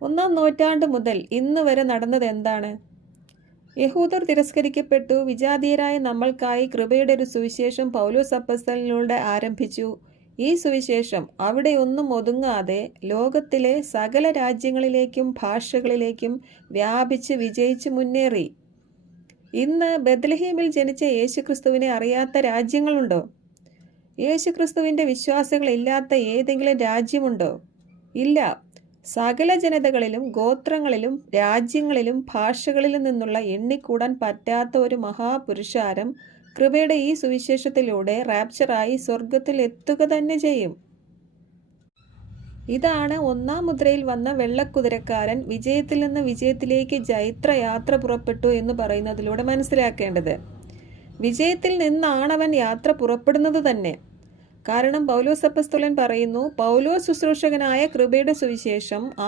ഒന്നാം നൂറ്റാണ്ട് മുതൽ ഇന്ന് വരെ നടന്നത് എന്താണ്? യഹൂദർ തിരസ്കരിക്കപ്പെട്ടു. വിജാതീയരായ നമ്മൾക്കായി കൃപയുടെ ഒരു സുവിശേഷം പൗലോസ് അപ്പോസ്തലനിലൂടെ ആരംഭിച്ചു. ഈ സുവിശേഷം അവിടെയൊന്നും ഒതുങ്ങാതെ ലോകത്തിലെ സകല രാജ്യങ്ങളിലേക്കും ഭാഷകളിലേക്കും വ്യാപിച്ച് വിജയിച്ച് മുന്നേറി. ഇന്ന് ബെത്ലഹേമിൽ ജനിച്ച യേശുക്രിസ്തുവിനെ അറിയാത്ത രാജ്യങ്ങളുണ്ടോ? യേശുക്രിസ്തുവിൻ്റെ വിശ്വാസികളില്ലാത്ത ഏതെങ്കിലും രാജ്യമുണ്ടോ? ഇല്ല. സകല ജനതകളിലും ഗോത്രങ്ങളിലും രാജ്യങ്ങളിലും ഭാഷകളിലും നിന്നുള്ള എണ്ണിക്കൂടാൻ പറ്റാത്ത ഒരു മഹാപുരുഷാരം കൃപയുടെ ഈ സുവിശേഷത്തിലൂടെ റാപ്ചറായി സ്വർഗത്തിൽ എത്തുക തന്നെ ചെയ്യും. ഇതാണ് ഒന്നാം മുദ്രയിൽ വന്ന വെള്ളക്കുതിരക്കാരൻ വിജയത്തിൽ നിന്ന് വിജയത്തിലേക്ക് ജൈത്രയാത്ര പുറപ്പെട്ടു എന്ന് പറയുന്നതിലൂടെ മനസ്സിലാക്കേണ്ടത്. വിജയത്തിൽ നിന്നാണവൻ യാത്ര പുറപ്പെടുന്നത് തന്നെ. കാരണം പൗലോസ് അപ്പോസ്തലൻ പറയുന്നു, പൗലോസ് ശുശ്രൂഷകനായ കൃപയുടെ സുവിശേഷം